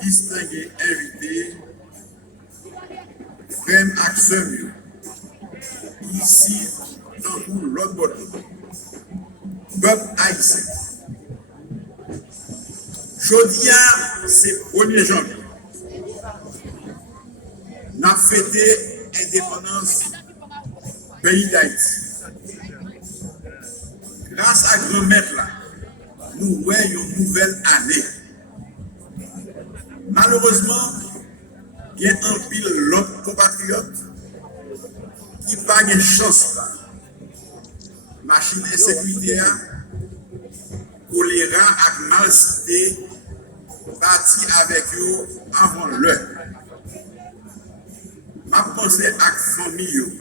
distingués invités, frères accès ici dans tout l'autre bord. Peuple haïtien. Jodia, c'est 1er janvier. Nous avons fêté l'indépendance du pays d'Haïti. Grâce à grand-mère là, nous voyons une nouvelle année. Malheureusement, il y a un pile l'autre compatriote qui n'a pas de chance là. Machine sécuritaire, choléra et malcité parti avec eux avant l'heure. Ma pensée à la famille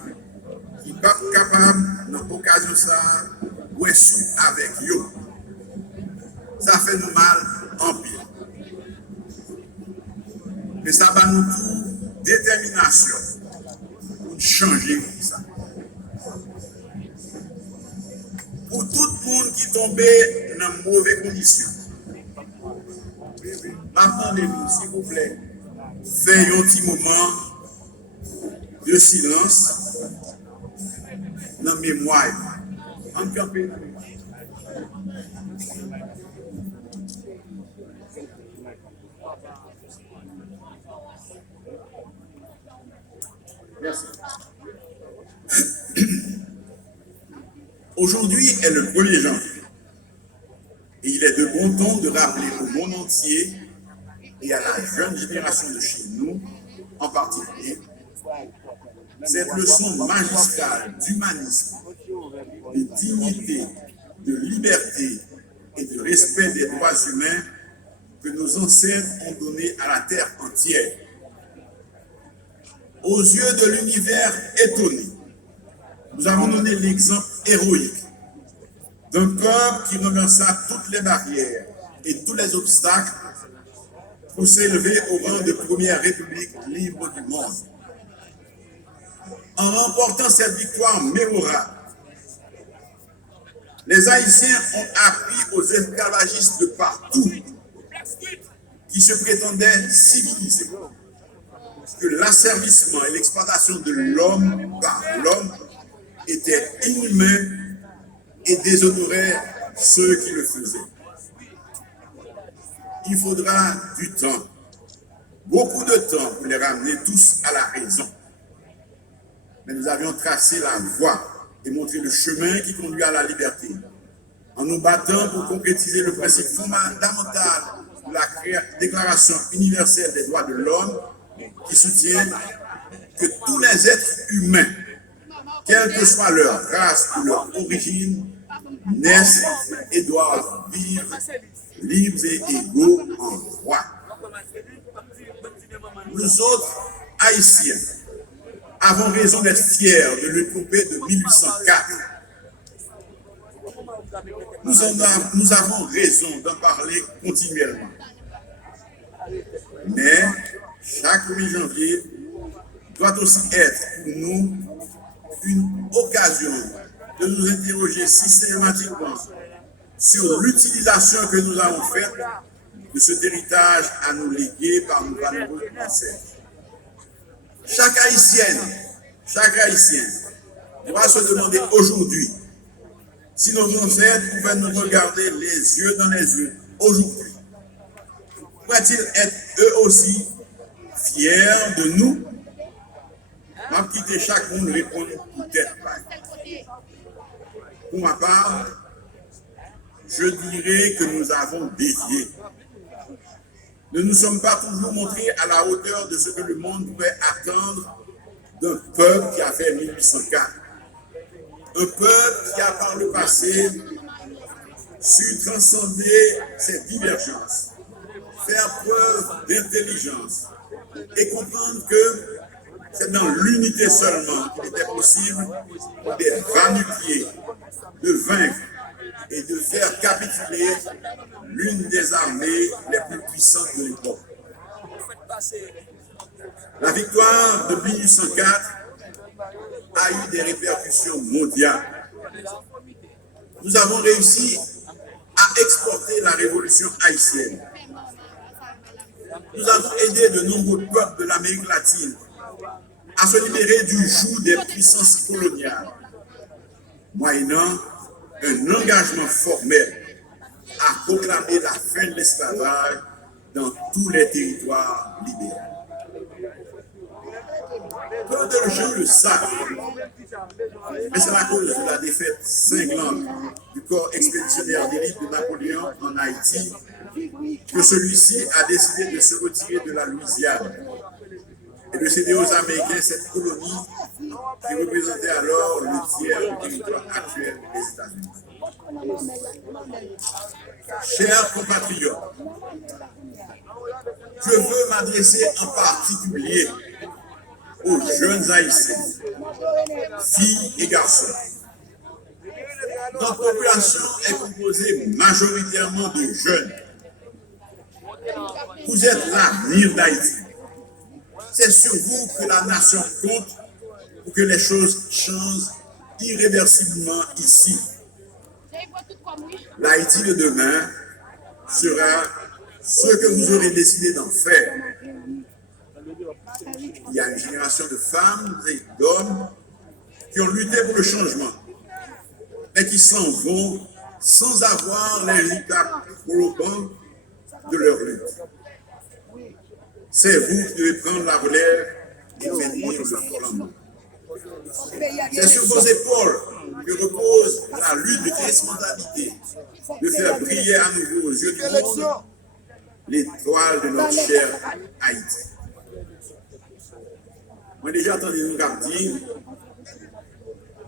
qui n'est pas capable, dans l'occasion ça, de sous avec eux. Ça fait nous mal en pire. Mais ça va nous tout détermination pour changer ça. Pour tout le monde qui tombait dans de mauvaises conditions, attendez-nous, s'il vous plaît, faites un petit moment de silence dans la mémoire. En campé. Merci. Aujourd'hui est le 1er janvier. Et il est de bon ton de rappeler au monde entier et à la jeune génération de chez nous, en particulier, cette leçon magistrale d'humanisme, de dignité, de liberté et de respect des droits humains que nos ancêtres ont donné à la terre entière. Aux yeux de l'univers étonné, nous avons donné l'exemple héroïque d'un peuple qui renversa toutes les barrières et tous les obstacles pour s'élever au rang de première république libre du monde. En remportant cette victoire mémorable, les Haïtiens ont appris aux esclavagistes de partout qui se prétendaient civilisés que l'asservissement et l'exploitation de l'homme par l'homme étaient inhumains et déshonoraient ceux qui le faisaient. Il faudra du temps, beaucoup de temps pour les ramener tous à la raison. Mais nous avions tracé la voie et montré le chemin qui conduit à la liberté, en nous battant pour concrétiser le principe fondamental de la Déclaration universelle des droits de l'homme, qui soutient que tous les êtres humains, quelle que soit leur race ou leur origine, naissent et doivent vivre libres et égaux en droit. Nous autres, Haïtiens, avons raison d'être fiers de l'épopée de 1804. Nous avons raison d'en parler continuellement. Mais chaque 1er janvier doit aussi être pour nous une occasion de nous interroger systématiquement sur l'utilisation que nous avons faite de cet héritage à nous léguer par nos valeureux ancêtres. Chaque Haïtien doit se demander aujourd'hui si nos ancêtres pouvaient nous regarder les yeux dans les yeux aujourd'hui. Pourraient-ils être eux aussi fiers de nous? On va quitter chaque monde répondre peut-être pas. Pour ma part, je dirais que nous avons dévié. Ne nous sommes pas toujours montrés à la hauteur de ce que le monde pouvait attendre d'un peuple qui a fait 1804. Un peuple qui a par le passé su transcender ses divergences, faire preuve d'intelligence et comprendre que c'est dans l'unité seulement qu'il était possible pour des va-nu-pieds de vaincre et de faire capituler l'une des armées les plus puissantes de l'époque. La victoire de 1804 a eu des répercussions mondiales. Nous avons réussi à exporter la révolution haïtienne. Nous avons aidé de nombreux peuples de l'Amérique latine à se libérer du joug des puissances coloniales, moyennant un engagement formel à proclamer la fin de l'esclavage dans tous les territoires libérés. Peu de gens le savent, mais c'est à cause de la défaite cinglante du corps expéditionnaire d'élite de Napoléon en Haïti que celui-ci a décidé de se retirer de la Louisiane et de céder aux Américains cette colonie qui représentait alors le tiers du territoire actuel des États-Unis. Chers compatriotes, je veux m'adresser en particulier aux jeunes Haïtiens, filles et garçons. Notre population est composée majoritairement de jeunes. Vous êtes l'avenir d'Haïti. C'est sur vous que la nation compte pour que les choses changent irréversiblement ici. L'Haïti de demain sera ce que vous aurez décidé d'en faire. Il y a une génération de femmes et d'hommes qui ont lutté pour le changement, mais qui s'en vont sans avoir les résultats probants de leur lutte. C'est vous qui devez prendre la relève et maintenir le flambeau. C'est sur vos épaules que repose la lutte de responsabilité de faire briller à nouveau aux yeux du monde l'étoile de notre cher Haïti. Moi déjà entendu nous dire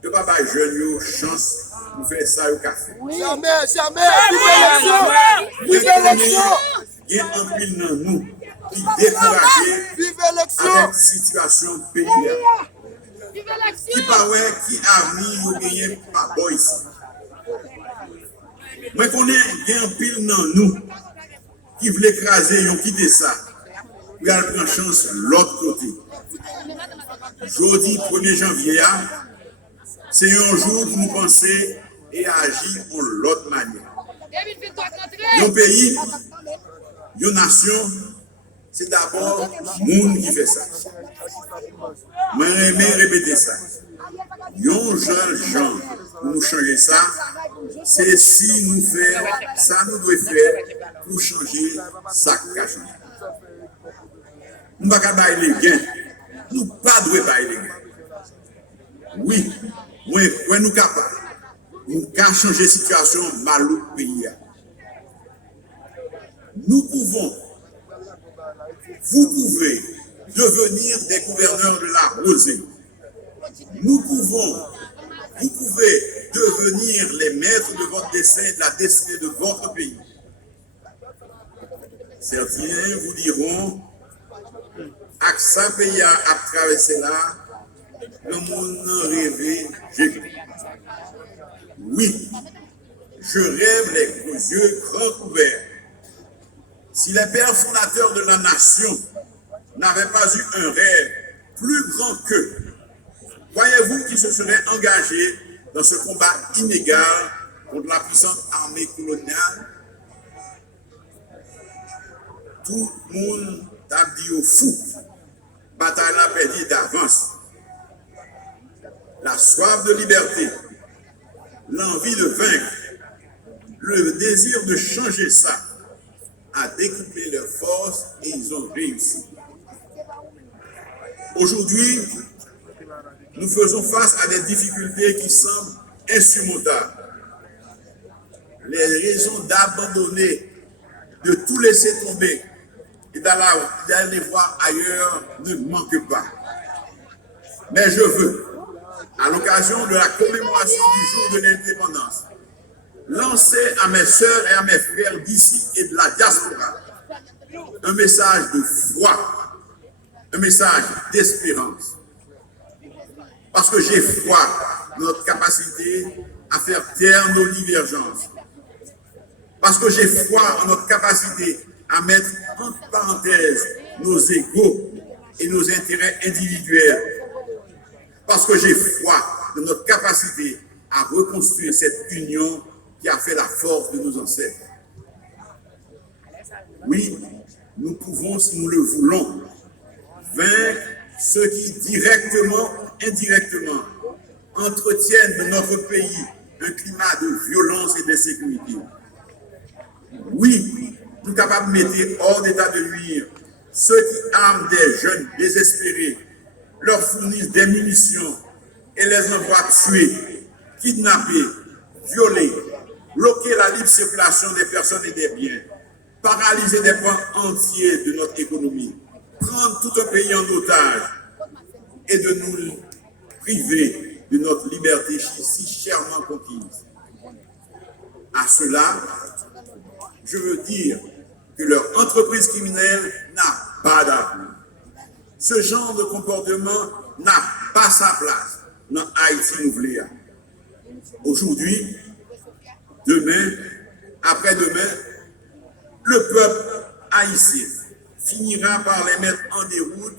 que papa jeune yo chance pour faire ça au café. Jamais. Vive l'élection. Il y a un pile dans nous qui découragé avec situation pays. Qui paraît qui a mis ou gagné par boy ici. Moi connais un pile dans nous qui veut écraser, ils quitter ça. Puis elle prend chance l'autre côté. Jeudi 1er janvier, c'est un jour pour nous penser et agir en l'autre manière. Un pays, une nation, c'est d'abord le monde qui fait ça. Moi, j'aime répéter ça. Un jeune gens pour nous changer ça, c'est si nous faisons ça, nous devons faire pour changer ça caché. Nous ne pouvons pas bailler les gains. Nous ne pouvons pas bailler les gains. Oui, nous sommes capables. Nous pouvons changer la situation mal au pays. Nous pouvons, vous pouvez devenir des gouverneurs de la rosée. Nous pouvons, vous pouvez devenir les maîtres de votre destin et de la destinée de votre pays. Certains vous diront, avec ça pays à traverser là, le monde rêvé, j'ai vu. Oui, je rêve les gros yeux grands ouverts. Si les pères fondateurs de la nation n'avaient pas eu un rêve plus grand qu'eux, croyez-vous qu'ils se seraient engagés dans ce combat inégal contre la puissante armée coloniale? Tout le monde a dit au fou, bataille la perdue d'avance. La soif de liberté, l'envie de vaincre, le désir de changer ça, a décuplé leurs forces et ils ont réussi. Aujourd'hui, nous faisons face à des difficultés qui semblent insurmontables. Les raisons d'abandonner, de tout laisser tomber et d'aller voir ailleurs ne manquent pas. Mais je veux, à l'occasion de la commémoration du jour de l'indépendance, lancer à mes sœurs et à mes frères d'ici et de la diaspora un message de foi, un message d'espérance. Parce que j'ai foi dans notre capacité à faire taire nos divergences. Parce que j'ai foi en notre capacité à mettre entre parenthèses nos égos et nos intérêts individuels. Parce que j'ai foi dans notre capacité à reconstruire cette union qui a fait la force de nos ancêtres. Oui, nous pouvons, si nous le voulons, vaincre ceux qui, directement ou indirectement, entretiennent dans notre pays un climat de violence et d'insécurité. Oui, nous sommes capables de mettre hors d'état de nuire ceux qui arment des jeunes désespérés, leur fournissent des munitions et les envoient tuer, kidnapper, violer, bloquer la libre circulation des personnes et des biens, paralyser des pans entiers de notre économie, prendre tout un pays en otage et de nous priver de notre liberté si chèrement conquise. À cela, je veux dire que leur entreprise criminelle n'a pas d'avenir. Ce genre de comportement n'a pas sa place dans Haïti Nouvelea. Aujourd'hui, demain, après-demain, le peuple haïtien finira par les mettre en déroute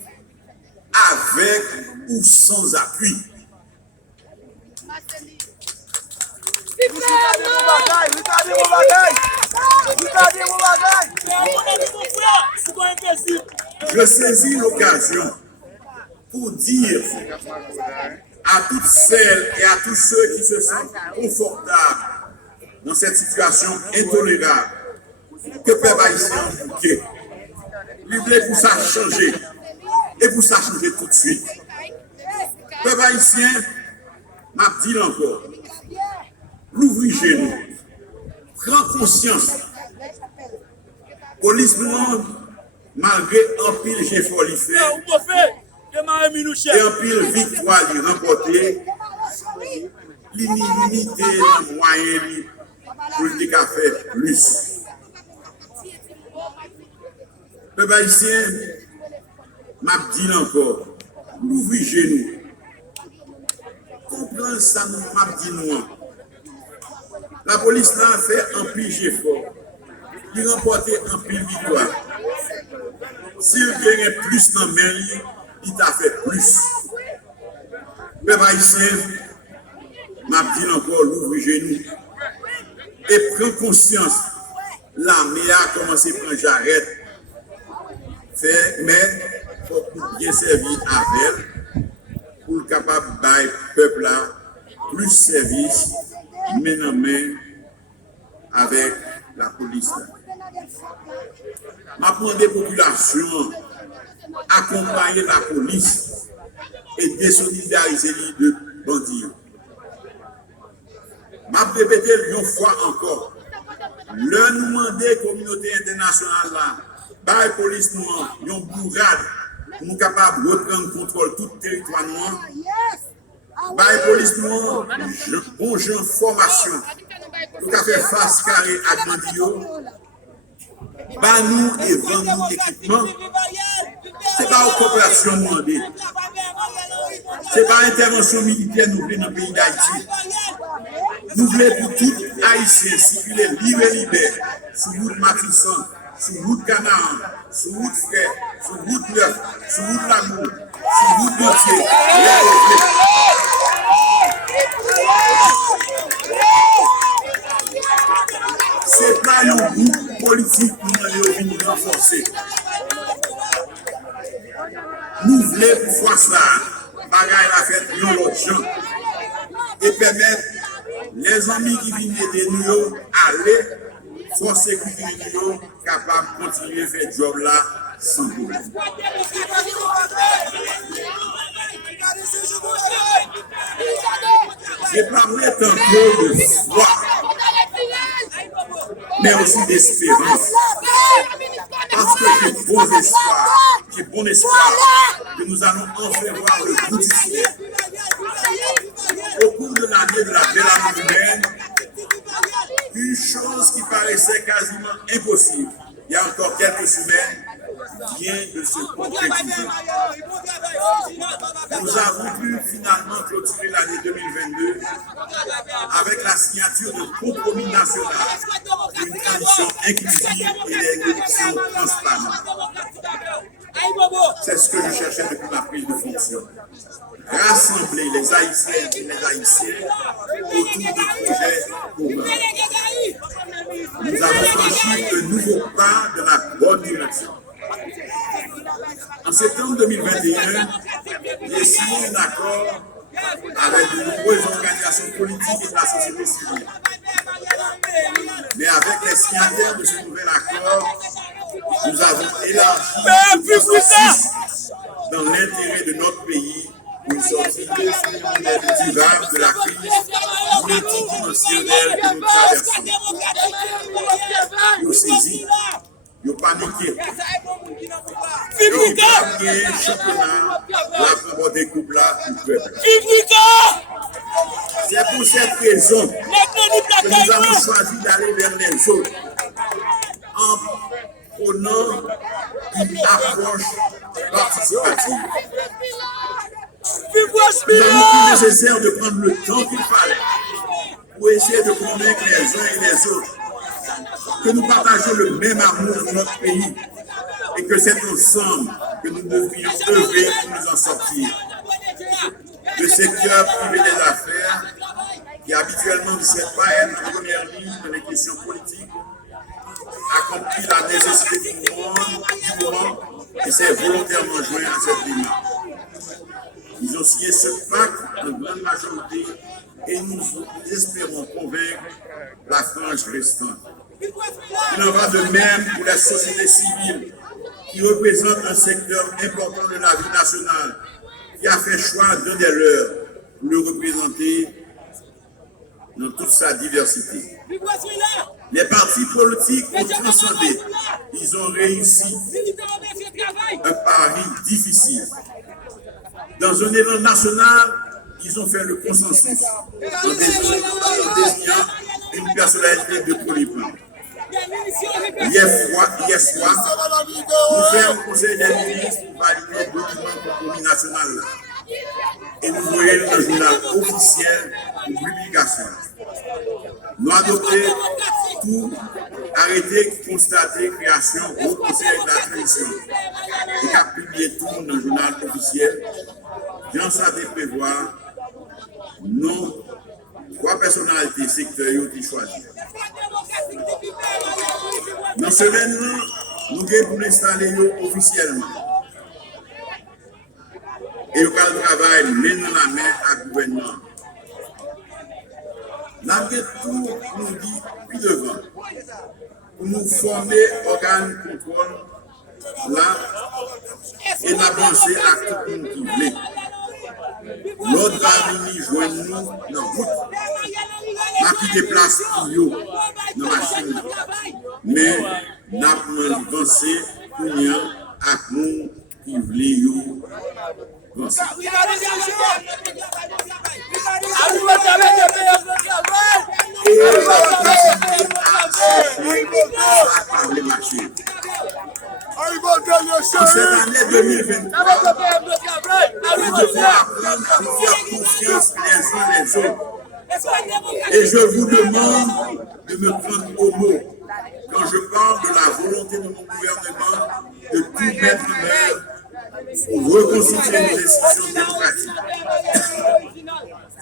avec ou sans appui. Je saisis l'occasion pour dire à toutes celles et à tous ceux qui se sentent confortables dans cette situation intolérable que peuple haïtien bouquet. L'idée pour ça changer et pour ça changer tout de suite. Peuple haïtien m'a dit encore, l'ouvrir genou, prends conscience. Police noire, malgré un pile j'ai folie fait, et un pile victoire remportée, l'inimité le moyen pour le faire plus. Peuple haïtien m'a dit encore, l'ouvrir genou. Comprends ça, m'a dit nous. La police n'a fait un pile fort. Il remportait un pile victoire. S'il gagnait plus dans le il t'a fait plus. Peuple haïtien m'a dit encore l'ouvrir genou. Et prends conscience, l'armée a commencé à prendre j'arrête. Mais il faut bien servir avec elle pour le capable de bailler peuple là plus service main en main avec la police. Ma demande des populations accompagner la police et désolidariser les de bandits. Ma répété une fois encore, le nous demander communauté internationale là, par la police noire, une bourrade pour nous capables de reprendre contrôle tout le territoire noir. Par la police noire, bon genre formation pour faire face carré à bandits. Par nous et vendre nous équipement. Ce n'est pas une coopération demandée. Ce n'est pas intervention militaire nous voulons dans le pays d'Haïti. Nous voulons pour tout Haïtien circuler libre et libère sur route Matissan, sur route Canaan, sur route Frère, sur route Neuf, sur route Lamour, sur route Gantier. Ce n'est pas un groupe politique pour nous renforcer. Nous voulons pour faire ça, bagaille la fête, non l'autre gens, et permettre les amis qui viennent aider nous à aller, force sécurité nous capables de continuer à faire ce job là sans problème. J'ai parlé tantôt de foi, mais aussi d'espérance. Parce que j'ai bon espoir que nous allons enfin voir le bout du ciel. Au cours de l'année de la belle année humaine, une chose qui paraissait quasiment impossible, il y a encore quelques semaines, vient de se concrétiser. Nous avons pu finalement clôturer l'année 2022 avec la signature de compromis national d'une transition inclusive et des élections transparentes. C'est ce que je cherchais depuis ma prise de fonction. Rassembler les Haïtiennes et les Haïtiens autour du projet commun. Nous avons franchi un nouveau pas dans la bonne direction. septembre 2021, j'ai signé un accord avec de nombreuses organisations politiques et de la société civile. Mais avec les signataires de ce nouvel accord, nous avons élargi le processus dans l'intérêt de notre pays pour une sortie durable de la crise multidimensionnelle que nous traversons. Nous saisissons, nous paniquons. Nous paniquons, championnat, la prendre des couples là, pour le peuple. C'est pour cette raison que nous avons choisi d'aller vers les autres en prenant une approche participative. Il est nécessaire de prendre le temps qu'il fallait pour essayer de convaincre les uns et les autres que nous partageons le même amour de notre pays et que c'est ensemble que nous devrions œuvrer pour nous en sortir. Le secteur privé des affaires, qui habituellement ne sait pas être en première ligne dans les questions politiques, a compris la nécessité du moment et s'est volontairement joint à cette démarche. Ils ont signé ce pacte en grande majorité et nous espérons convaincre la frange restante. Il en va de même pour la société civile qui représente un secteur important de la vie nationale, qui a fait choix d'un des leurs pour le représenter dans toute sa diversité. Les partis politiques ont transcendé, ils ont réussi un pari difficile. Dans un élan national, ils ont fait le consensus en désignant une personnalité de polyplan. Hier soir, nous faisons un conseil des ministres pour valider le document compromis national et nous voyons un journal officiel pour publication. Nous adoptons tout arrêté constater création au conseil de la transition et qu'a publié tout dans le journal officiel. Jean Sade prévoit non 3 personnalités sectorielles qui choisissent. Dans ce moment, nous avons pour l'installer officiellement. Et le travail main dans la main à gouvernement. Nous avons tout nous dit plus devant pour nous former organes de contrôle là et d'avancer à tout le monde qui veut. L'autre va venir joindre nous dans la route. Nous qui déplace pour nous dans la machine. Mais nous avons avancé pour nous à nous qui voulons avancer. Et nous allons continuer à parler machine. En cette année 2023, nous devons apprendre à nous faire confiance les uns les autres. Et je vous demande de me prendre au mot quand je parle de la volonté de mon gouvernement de tout mettre en œuvre pour reconstituer nos institutions démocratiques.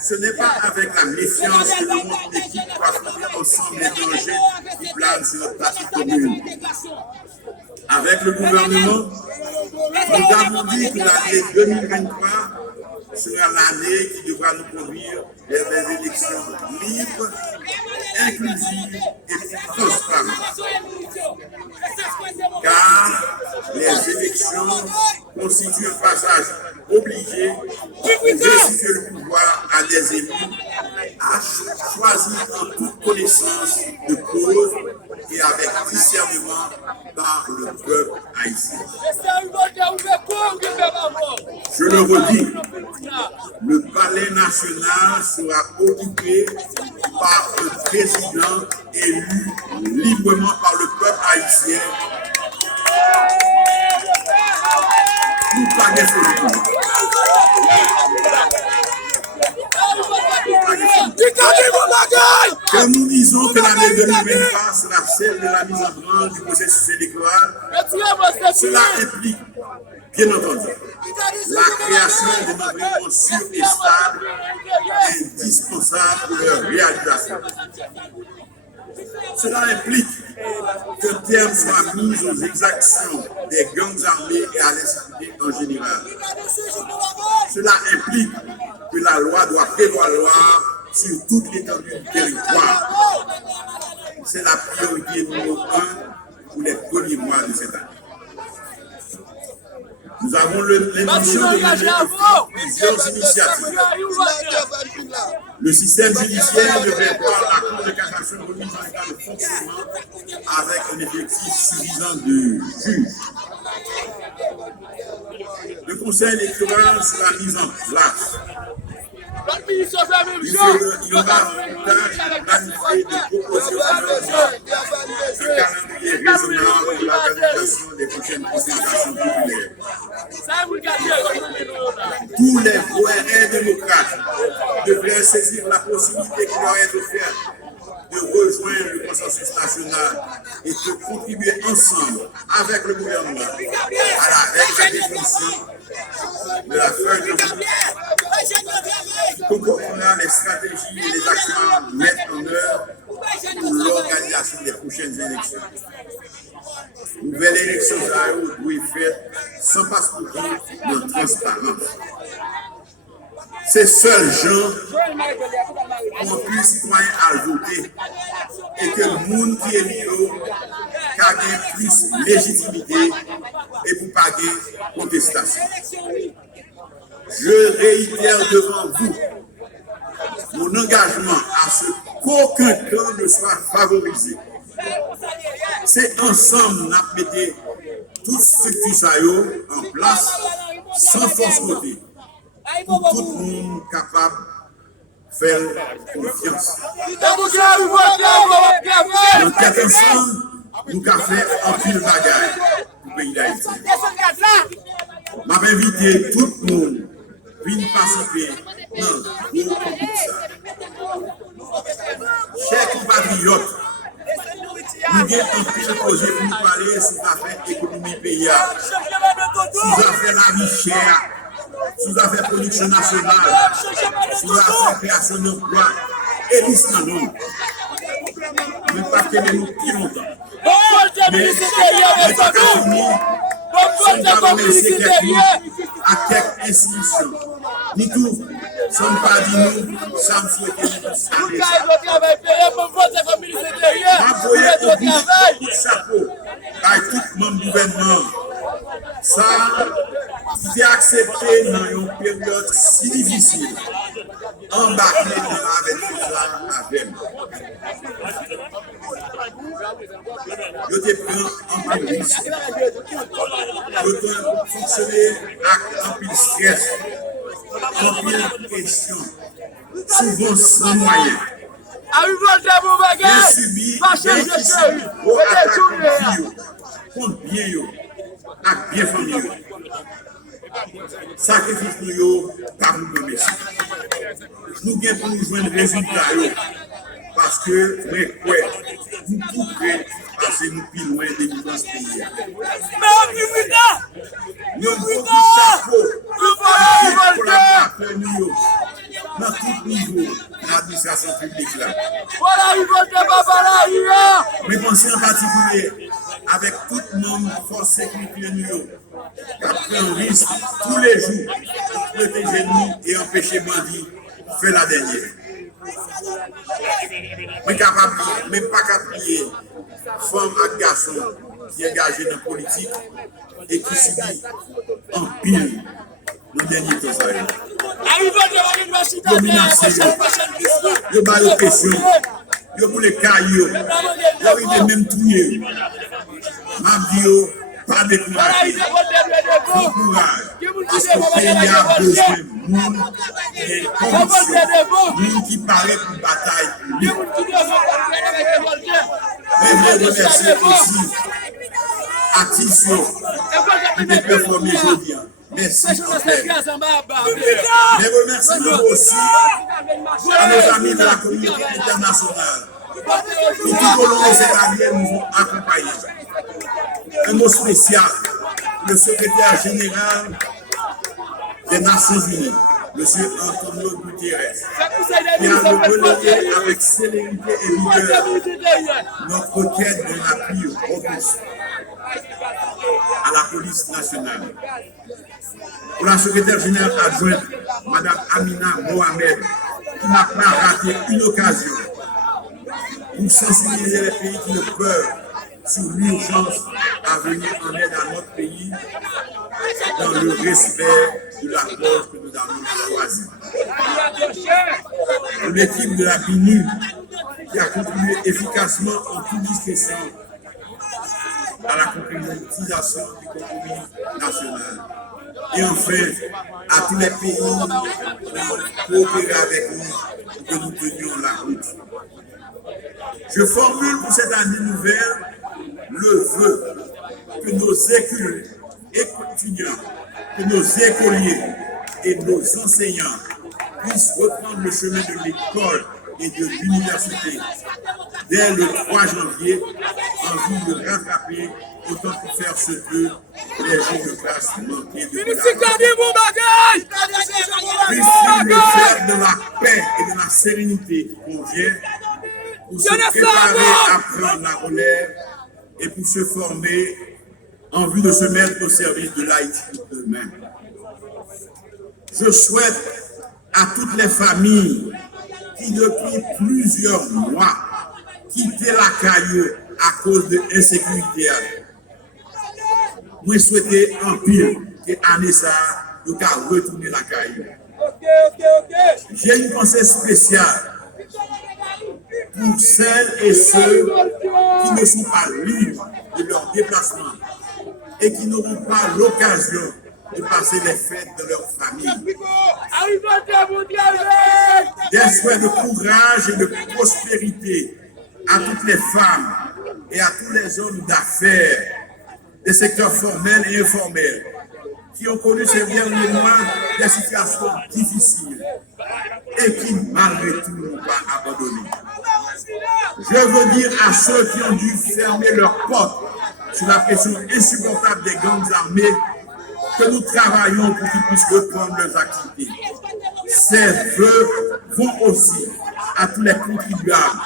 Ce n'est pas avec la méfiance que nous montre l'équipe pour affronter ensemble les dangers qui planent sur notre partie commune. Avec le gouvernement, nous avons dit que l'année 2023 sera l'année qui devra nous conduire vers des élections libres, inclusives et transparentes. Car les élections constituent un passage obligé pour restituer le pouvoir à des élus à choisir en toute connaissance de cause et avec discernement par le peuple haïtien. Je le redis, le palais national sera occupé par un président élu librement par le peuple haïtien. Nous pas des politiques. Quand nous disons que l'année 2023 sera celle de la mise en branle du processus électoral, cela implique, bien entendu, la création d'un environnement sûr et stable, indispensable pour leur réalisation. Cela implique que terme soit mis aux exactions des gangs armés et à l'insécurité en général. Cela implique que la loi doit prévaloir sur toute l'étendue du territoire. C'est la priorité numéro 1 pour les premiers mois de cette année. Nous avons l'intention de mener plusieurs initiatives. Le système judiciaire devrait voir la Cour de cassation remise en état de fonctionnement avec un effectif suffisant de juges. Le Conseil électoral sera mis en place. Il y aura davantage planifié de propositions de calendrier raisonnable pour l'organisation des prochaines consultations populaires. Tous les ORL démocrates devraient saisir la possibilité qui leur est offerte de rejoindre le consensus national et de contribuer ensemble avec le gouvernement à la définition de la feuille de route qui concordera les stratégies et les actions à mettre en œuvre pour l'organisation des prochaines élections. Nouvelle élection doit être faite sans passeport de transparence. Ces seuls gens ont pu citoyens à voter et que le monde qui est lié a plus de légitimité et pour pas de contestation. Je réitère devant vous mon engagement à ce qu'aucun camp ne soit favorisé. C'est ensemble nous mettons tout ce qui ça en place sans force côté pour tout le monde capable de faire confiance. L'enquête ensemble, nous avons fait un pile bagaille pour le pays d'Haïti. Je vais inviter tout le monde à venir participer dans le groupe comme ça. Chers compatriotes, nous avons un pile projet pour nous parler sur l'affaire économie pays. Sur l'affaire la vie chère. Sous affaire production nationale, sous affaire création d'emplois, et l'islam non. Mais pas que nous plus longtemps. Mais pas qu'à finir, sans pas remercier à quelques institutions. Ni tout, sans pas dire nous, sans souhaiter nous saluer ça. M'envoyer au bout de chapeau à tout le gouvernement. Ça, c'est accepté dans une période si difficile. Embarquer dans l'aventure avec je te prends en pile risque. Je te fonctionner avec un pile stress, en pile question, souvent sans moyen. J'ai subi gros attaques contre bien avec bien famille. Sacrifice nous par nous merci. Nous bien pour nous joindre résultat parce que vous pouvez passer nous plus loin de nous dans ce pays. Nous avons chapeau pour la dans tout niveau de l'administration publique là. Mais pensez en particulier avec tout le monde force sécurité nous qui prend un risque tous les jours pour protéger nous et empêcher bandits de faire la dernière. Mais pas qu'à prier femmes et garçons qui sont engagés dans la politique et qui subissent en pile le dernier temps. Ils menacent, ils battent les pressions, ils ont les cailloux, ils ont même tué. Mabdio, pas de courage. Bon courage. Parce que le pays a besoin de monde et conditions. Monde qui paraît pour bataille. Mais je remercie aussi Atissio qui est performé aujourd'hui. Merci encore. Mais remercions aussi à nos amis de la communauté internationale qui tout au long de cette année nous ont accompagnés. Un mot spécial, le secrétaire général des Nations Unies, M. Antonio Guterres, qui a relayé avec célérité et vigueur notre requête d'un appui robuste à la police nationale. Pour la secrétaire générale adjointe, Mme Amina Mohamed, qui n'a pas raté une occasion pour sensibiliser les pays qui le peuvent sur l'urgence à venir en aide à notre pays dans le respect de l'approche que nous avons choisie. Pour l'équipe de la BINU qui a contribué efficacement en toute discrétion à la concrétisation du compromis national. Et enfin, à tous les pays qui ont coopéré avec nous pour que nous tenions la route. Je formule pour cette année nouvelle le vœu que nos étudiants, que nos écoliers et nos enseignants puissent reprendre le chemin de l'école et de l'université dès le 3 janvier en vue de rattraper autant pour faire ce que les jours de classe manqués de puissent le faire de la paix et de la sérénité qui convient pour se préparer à prendre la relève et pour se former en vue de se mettre au service de l'Haïti eux-mêmes. Je souhaite à toutes les familles qui depuis plusieurs mois quittaient la caillou à cause de l'insécurité. Moi, je souhaitais en pire que Anessa nous a retourné la caillou. J'ai une pensée spéciale pour celles et ceux qui ne sont pas libres de leur déplacement et qui n'auront pas l'occasion de passer les fêtes de leur famille. Des souhaits de courage et de prospérité à toutes les femmes et à tous les hommes d'affaires des secteurs formels et informels qui ont connu ces derniers mois des situations difficiles et qui, malgré tout, n'ont pas abandonné. Je veux dire à ceux qui ont dû fermer leurs portes sous la pression insupportable des gangs armés que nous travaillons pour qu'ils puissent reprendre leurs activités. Ces vœux vont aussi à tous les contribuables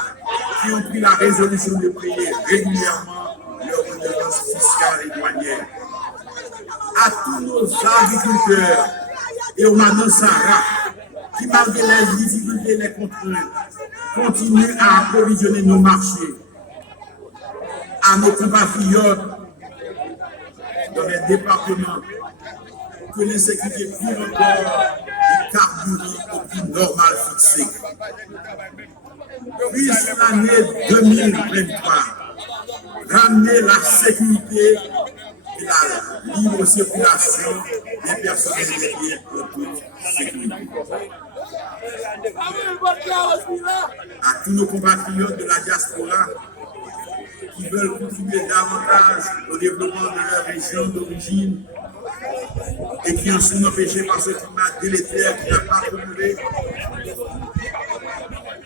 qui ont pris la résolution de payer régulièrement leurs redevances fiscales et douanières. À tous nos agriculteurs et aux Manon Sarah qui, malgré les difficultés et les contraintes, continuent à approvisionner nos marchés. À nos compatriotes dans les départements que l'insécurité prive encore du carburant au prix normal fixé. Puisse l'année 2023 ramener la sécurité et la libre circulation des personnes et des biens en toute sécurité. À tous nos compatriotes de la diaspora qui veulent contribuer davantage au développement de leur région d'origine et qui en sont empêchés par ce climat délétère qui n'a pas trouvé,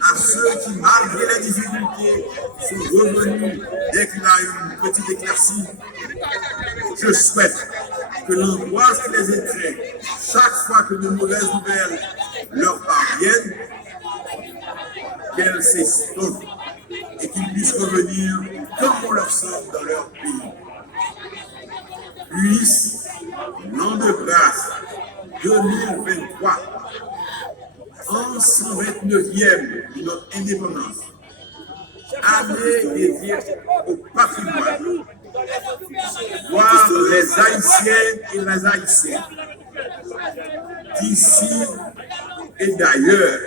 à ceux qui, malgré les difficultés, sont revenus dès qu'il y a une petite éclaircie, je souhaite que l'angoisse qui les étreint chaque fois que de mauvaises nouvelles leur parviennent, qu'elles s'estompent et qu'ils puissent revenir comme on leur semble dans leur pays. Puisse l'an de grâce 2023, en 129e de notre indépendance, année dédiée au patrimoine, voir les Haïtiennes et les Haïtiens d'ici et d'ailleurs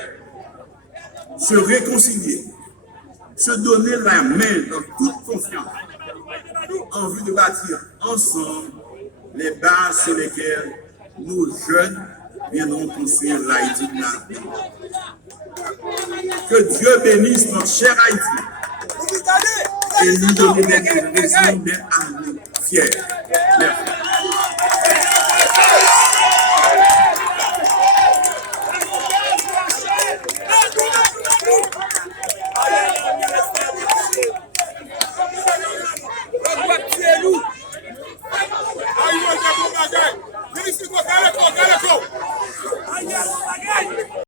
se réconcilier, se donner la main dans toute confiance en vue de bâtir ensemble les bases sur lesquelles nos jeunes viendront construire l'Haïti de l'avenir. Que Dieu bénisse notre cher Haïti et nous donne des raisons d'être à nous fiers. Merci.